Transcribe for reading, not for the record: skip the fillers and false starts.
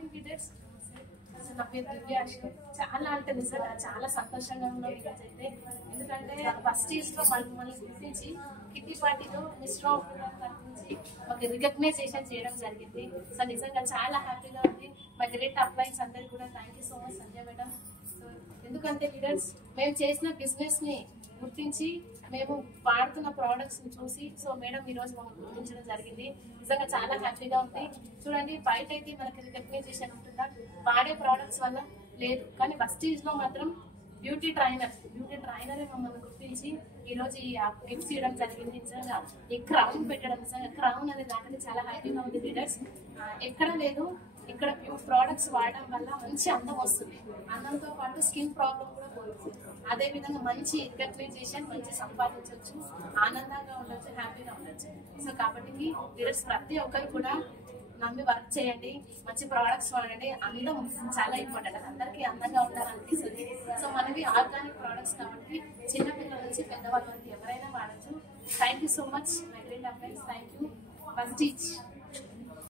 Morning leaders. నా పేరు దివ్యాష్. చాలా అంటే నిజంగా చాలా సంతోషంగా ఉన్నాం ఈరోజు అయితే. ఎందుకంటే ఫస్ట్ ఇయర్స్ లో మళ్ళీ గుర్తించి కిట్టి పార్టీలో మిస్టర్ ఆఫ్ తరఫు నుంచి మాకు రికగ్నైజేషన్ చేయడం జరిగింది. సో నిజంగా చాలా హ్యాపీగా ఉంది. మా గ్రేట్ అప్లైన్స్ అందరికి కూడా thank you so much Sanjay madam. So ఎందుకంటే లీడర్స్ మేము చేసిన బిజినెస్ ని గుర్తించి మేము వాడుతున్న ప్రోడక్ట్స్ ని చూసి సో మేడం ఈ రోజు మమ్మల్ని గుర్తించడం జరిగింది. నిజంగా చాలా హ్యాపీగా ఉంది. చూడండి బయట అయితే మనకి రికగ్నైజేషన్ ఉంటుందా, వాడే ప్రోడక్ట్స్ వల్ల లేదు, కానీ బస్టీజ్ లో మాత్రం బ్యూటీ ట్రైనర్ మమ్మల్ని గుర్తించి ఈ రోజు ఈ గిఫ్ట్స్ ఇవ్వడం జరిగింది. నిజంగా ఈ క్రౌన్ పెట్టడం, నిజంగా క్రౌన్ అనే దాంట్లో చాలా హ్యాపీగా ఉంది లీడర్స్. ఎక్కడ లేదు, ఇక్కడ ప్రోడక్ట్స్ వాడడం వల్ల మంచి అందం వస్తుంది. అందంతో పాటు స్కిన్ ప్రాబ్లం కూడా పోతుంది. అదే విధంగా మంచి రికగ్నైజేషన్, మంచి సంపాదించవచ్చు, ఆనందంగా ఉండొచ్చు, హ్యాపీగా ఉండొచ్చు. సో కాబట్టి లీడర్స్ ప్రతి ఒక్కరు కూడా నమ్మి వర్క్ చేయండి, మంచి ప్రోడక్ట్స్ వాడండి. అందం చాలా ఇంపార్టెంట్, అందరికీ అందంగా ఉండాలనిపిస్తుంది. సో మనవి ఆర్గానిక్ ప్రోడక్ట్స్ కాబట్టి చిన్నపిల్లల నుంచి పెద్దవాళ్ళ వరకు ఎవరైనా వాడచ్చు. Thank you so much my great appliances. Thank you. బస్టీజ్.